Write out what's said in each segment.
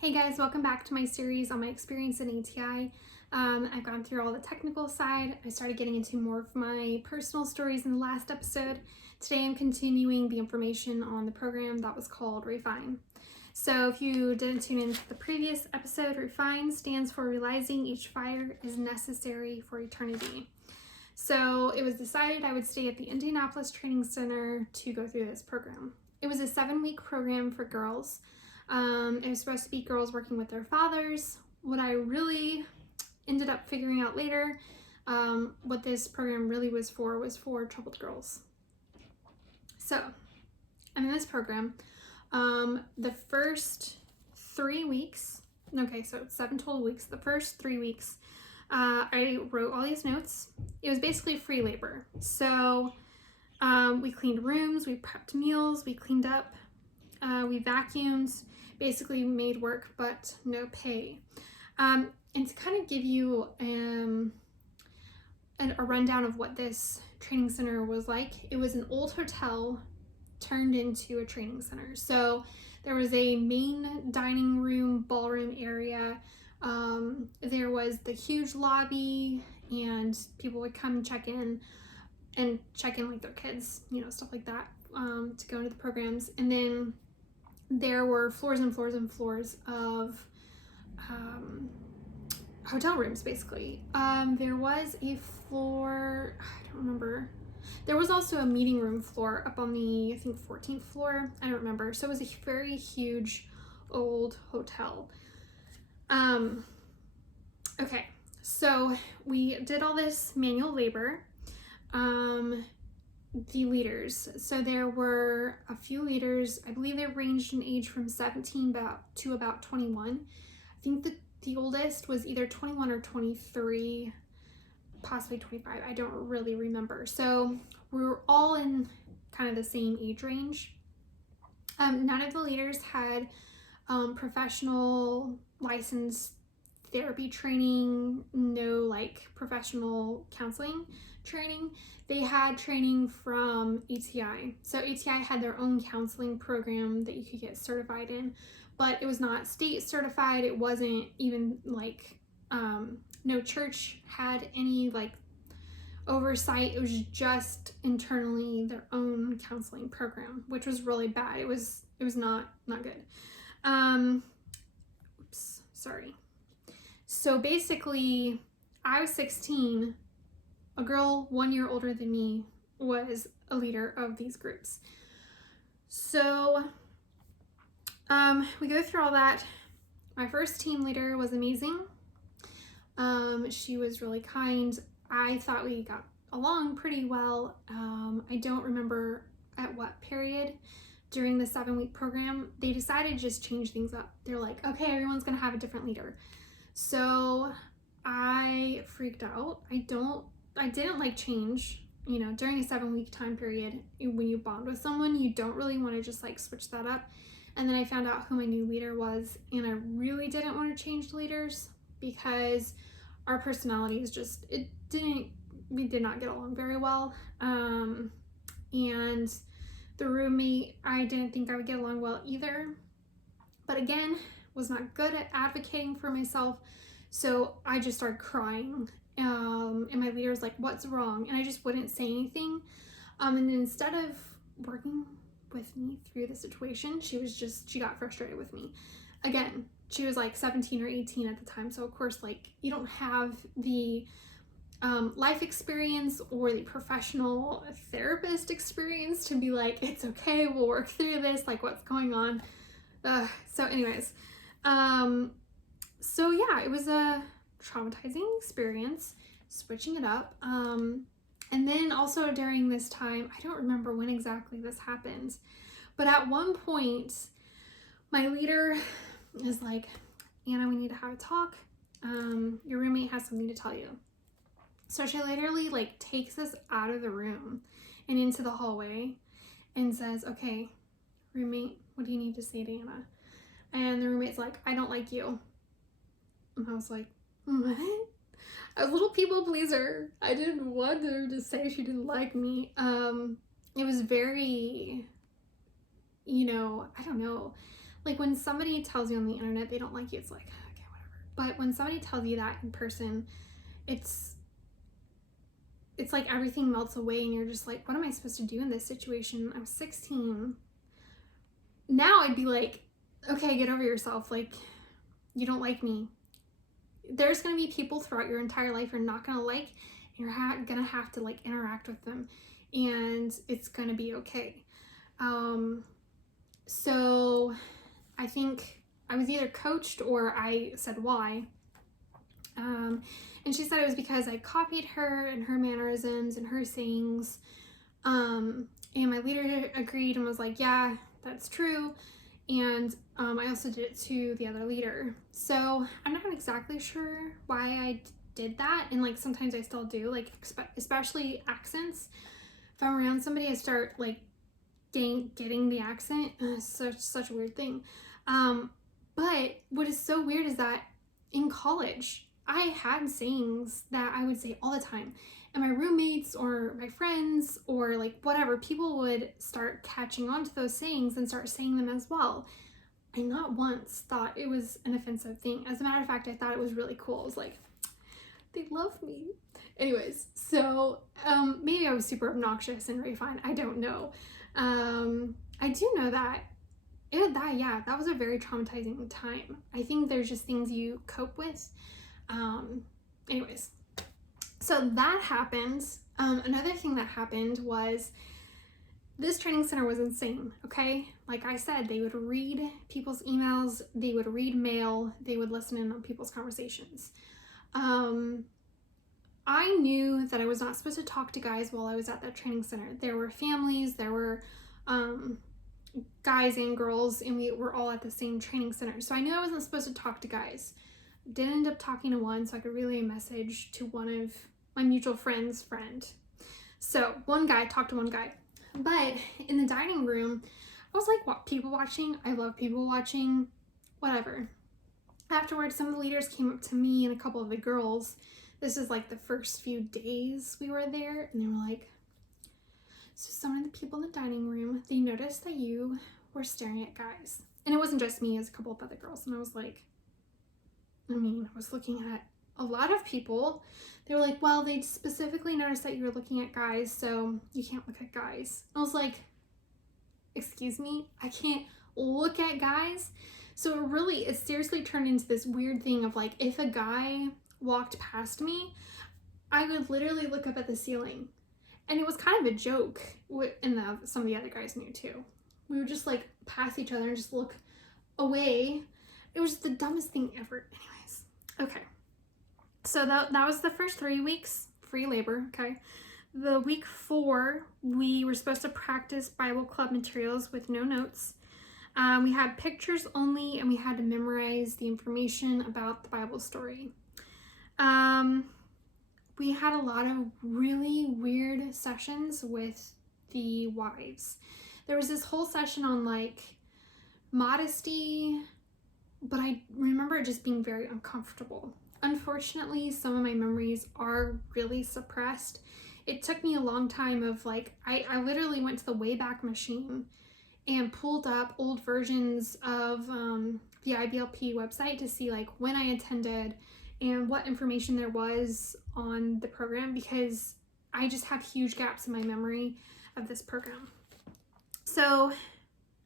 Hey guys, welcome back to my series on my experience in ATI. I've gone through all the technical side. I started getting into more of my personal stories in the last episode. Today I'm continuing the information on the program that was called Refine. So if you didn't tune into the previous episode, Refine stands for Realizing Each Fire is Necessary for Eternity. So it was decided I would stay at the Indianapolis Training Center to go through this program. It was a 7-week program for girls. It was supposed to be girls working with their fathers. What I really ended up figuring out later, what this program really was for troubled girls. So, I'm in this program. The first 3 weeks, okay, so it's 7 total weeks. The first 3 weeks, I wrote all these notes. It was basically free labor. So, we cleaned rooms, we prepped meals, we cleaned up, we vacuumed, basically made work but no pay. And to kind of give you a rundown of what this training center was like, it was an old hotel turned into a training center. So there was a main dining room, ballroom area. There was the huge lobby, and people would come check in like their kids, stuff like that, to go into the programs. And then there were floors and floors and floors of hotel rooms, basically. There was a floor, I don't remember. There was also a meeting room floor up on the, I think, 14th floor. I don't remember. So it was a very huge old hotel. Okay, so we did all this manual labor. The leaders. So there were a few leaders. I believe they ranged in age from 17 to about 21. I think the oldest was either 21 or 23, possibly 25. I don't really remember. So we were all in kind of the same age range. None of the leaders had professional licensed therapy training, no like professional counseling training. They had training from ATI. So ATI had their own counseling program that you could get certified in, but it was not state certified. It wasn't even like, no church had any like oversight. It was just internally their own counseling program, which was really bad. It was not good. Oops, sorry. So basically, I was 16. A girl 1 year older than me was a leader of these groups. So we go through all that. My first team leader was amazing. She was really kind. I thought we got along pretty well. I don't remember at what period during the 7-week program they decided to just change things up. They're like, okay, everyone's gonna have a different leader. So I freaked out. I didn't like change. During a 7-week time period, when you bond with someone, you don't really want to just like switch that up. And then I found out who my new leader was, and I really didn't want to change leaders because our personalities we did not get along very well. And the roommate, I didn't think I would get along well either. But again, was not good at advocating for myself. So I just started crying. And my leader was like, what's wrong? And I just wouldn't say anything. And instead of working with me through the situation, she got frustrated with me. Again, she was like 17 or 18 at the time. So of course, like, you don't have the life experience or the professional therapist experience to be like, it's okay, we'll work through this, like, what's going on. So anyways, so yeah, it was a traumatizing experience, switching it up. And then also during this time, I don't remember when exactly this happened, but at one point, my leader is like, Anna, we need to have a talk. Your roommate has something to tell you. So she literally like takes us out of the room and into the hallway and says, okay, roommate, what do you need to say to Anna? And the roommate's like, I don't like you. And I was like, what? A little people pleaser. I didn't want her to say she didn't like me. It was very, I don't know, like when somebody tells you on the internet they don't like you, it's like, okay, whatever. But when somebody tells you that in person, it's like everything melts away and you're just like, what am I supposed to do in this situation? I'm 16. Now I'd be like, okay, get over yourself. Like, you don't like me. There's going to be people throughout your entire life you're not going to like, and you're going to have to like interact with them, and it's going to be okay. So I think I was either coached or I said why. And she said it was because I copied her and her mannerisms and her sayings. And my leader agreed and was like, yeah, that's true. And I also did it to the other leader. So I'm not exactly sure why I did that. And like sometimes I still do, like especially accents. If I'm around somebody, I start like getting the accent. Such a weird thing. But what is so weird is that in college, I had sayings that I would say all the time. And my roommates or my friends or like whatever, people would start catching on to those sayings and start saying them as well. I not once thought it was an offensive thing. As a matter of fact, I thought it was really cool. I was like, they love me. Anyways, so maybe I was super obnoxious and very fun. I don't know. I do know that that was a very traumatizing time. I think there's just things you cope with. Anyways, so that happened. Another thing that happened was this training center was insane, okay? Like I said, they would read people's emails, they would read mail, they would listen in on people's conversations. I knew that I was not supposed to talk to guys while I was at that training center. There were families, there were guys and girls, and we were all at the same training center. So I knew I wasn't supposed to talk to guys. Did end up talking to one, so I could relay a message to one of my mutual friends' friend. So one guy talked to one guy. But in the dining room, I was like, what, people watching? I love people watching, whatever. Afterwards, some of the leaders came up to me and a couple of the girls. This is like the first few days we were there, and they were like, so some of the people in the dining room, they noticed that you were staring at guys. And it wasn't just me, it was a couple of other girls. And I was like, I was looking at a lot of people. They were like, well, they specifically noticed that you were looking at guys, so you can't look at guys. I was like, excuse me? I can't look at guys? So it seriously turned into this weird thing of like, if a guy walked past me, I would literally look up at the ceiling. And it was kind of a joke, and some of the other guys knew too. We would just like pass each other and just look away. It was the dumbest thing ever. Anyways, okay. So that was the first 3 weeks, free labor, okay? The week 4, we were supposed to practice Bible club materials with no notes. We had pictures only, and we had to memorize the information about the Bible story. We had a lot of really weird sessions with the wives. There was this whole session on like modesty, but I remember it just being very uncomfortable. Unfortunately, some of my memories are really suppressed. It took me a long time of like, I literally went to the Wayback Machine and pulled up old versions of the IBLP website to see like when I attended and what information there was on the program, because I just have huge gaps in my memory of this program. So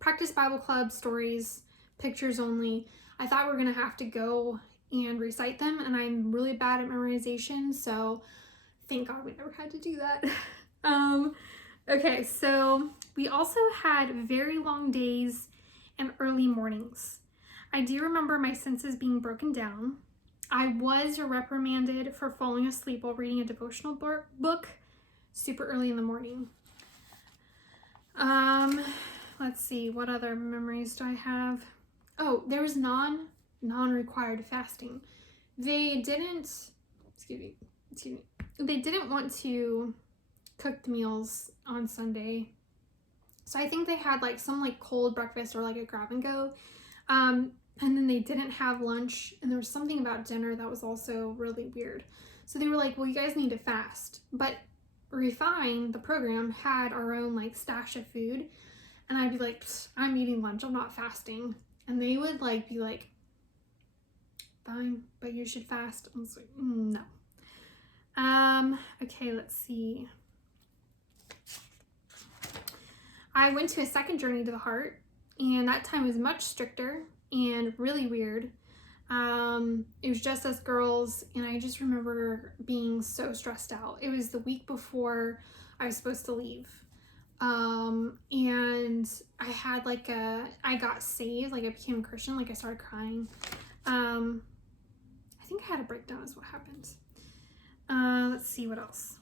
practice Bible club stories, pictures only. I thought we were gonna have to go and recite them, and I'm really bad at memorization, so thank God we never had to do that. Okay, so we also had very long days and early mornings. I do remember my senses being broken down. I was reprimanded for falling asleep while reading a devotional book super early in the morning. Let's see, what other memories do I have? Oh, there was non-required fasting. They didn't want to cook the meals on Sunday. So I think they had like some like cold breakfast or like a grab and go. And then they didn't have lunch, and there was something about dinner that was also really weird. So they were like, well, you guys need to fast. But Refine, the program, had our own like stash of food, and I'd be like, I'm eating lunch, I'm not fasting. And they would like be like, fine, but you should fast. I was like, no. Okay, let's see. I went to a second journey to the heart, and that time was much stricter and really weird. It was just us girls, and I just remember being so stressed out. It was the week before I was supposed to leave. And I had like I got saved, like I became a Christian, like I started crying. I think I had a breakdown is what happened. Let's see what else.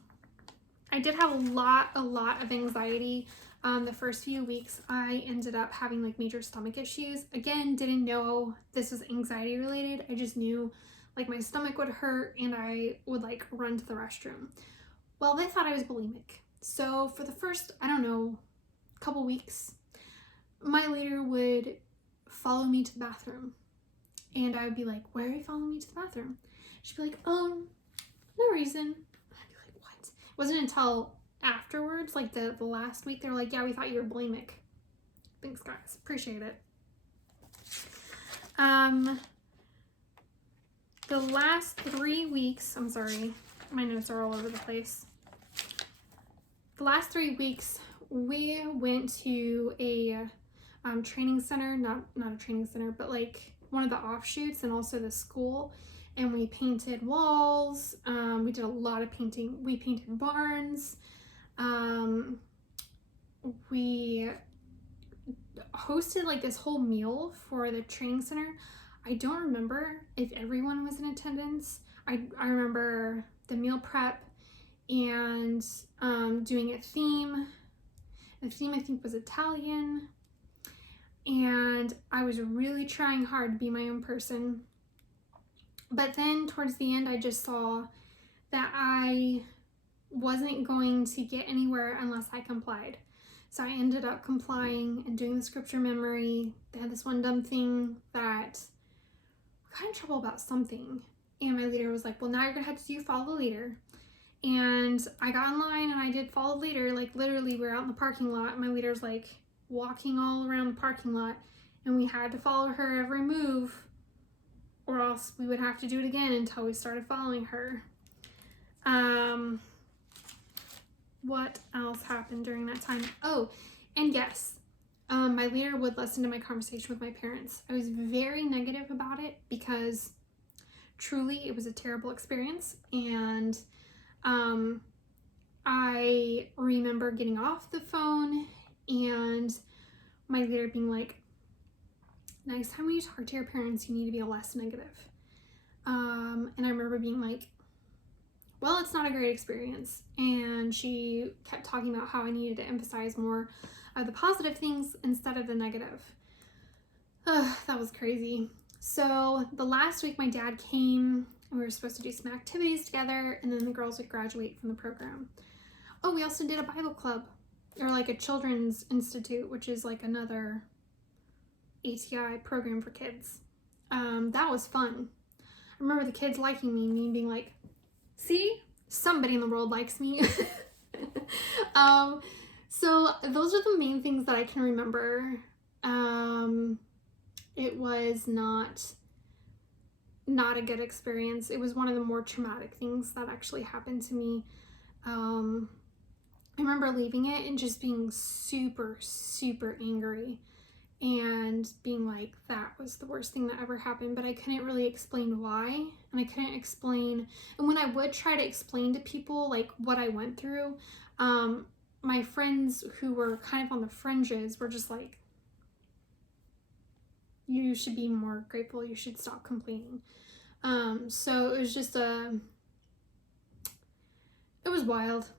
I did have a lot of anxiety. The first few weeks I ended up having like major stomach issues. Again, didn't know this was anxiety related. I just knew like my stomach would hurt and I would like run to the restroom. Well, they thought I was bulimic. So for the first, I don't know, couple weeks, my leader would follow me to the bathroom. And I would be like, why are you following me to the bathroom? She'd be like, oh, no reason. I'd be like, what? It wasn't until afterwards, like the last week, they were like, yeah, we thought you were bulimic. Thanks, guys. Appreciate it. The last 3 weeks, I'm sorry, my notes are all over the place. The last 3 weeks, we went to a training center, not a training center, but like one of the offshoots and also the school. And we painted walls. We did a lot of painting. We painted barns. We hosted like this whole meal for the training center. I don't remember if everyone was in attendance. I remember the meal prep and doing a theme. The theme I think was Italian. And I was really trying hard to be my own person. But then towards the end, I just saw that I wasn't going to get anywhere unless I complied. So I ended up complying and doing the scripture memory. They had this one dumb thing that I got in trouble about something. And my leader was like, well, now you're gonna have to do follow the leader. And I got in line and I did follow the leader. Like literally we were out in the parking lot. And my leader's like walking all around the parking lot and we had to follow her every move or else we would have to do it again until we started following her. What else happened during that time? Oh, and yes, my leader would listen to my conversation with my parents. I was very negative about it because truly it was a terrible experience. And I remember getting off the phone and my leader being like, next time when you talk to your parents, you need to be less negative. And I remember being like, well, it's not a great experience. And she kept talking about how I needed to emphasize more of the positive things instead of the negative. That was crazy. So the last week my dad came and we were supposed to do some activities together and then the girls would graduate from the program. Oh, we also did a Bible club or like a children's institute, which is like another ATI program for kids. That was fun. I remember the kids liking me and me being like, see, somebody in the world likes me. So those are the main things that I can remember. It was not a good experience. It was one of the more traumatic things that actually happened to me. I remember leaving it and just being super, super angry and being like, that was the worst thing that ever happened, but I couldn't really explain why, and I couldn't explain, and when I would try to explain to people like what I went through, my friends who were kind of on the fringes were just like, you should be more grateful, you should stop complaining. So it was just it was wild.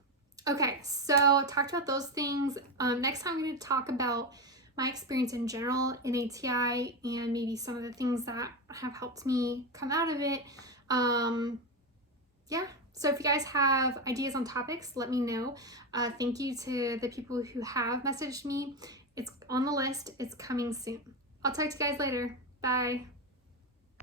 Okay, so I talked about those things. Next time I'm going to talk about my experience in general in ATI and maybe some of the things that have helped me come out of it. Yeah, so if you guys have ideas on topics, let me know. Thank you to the people who have messaged me. It's on the list. It's coming soon. I'll talk to you guys later. Bye.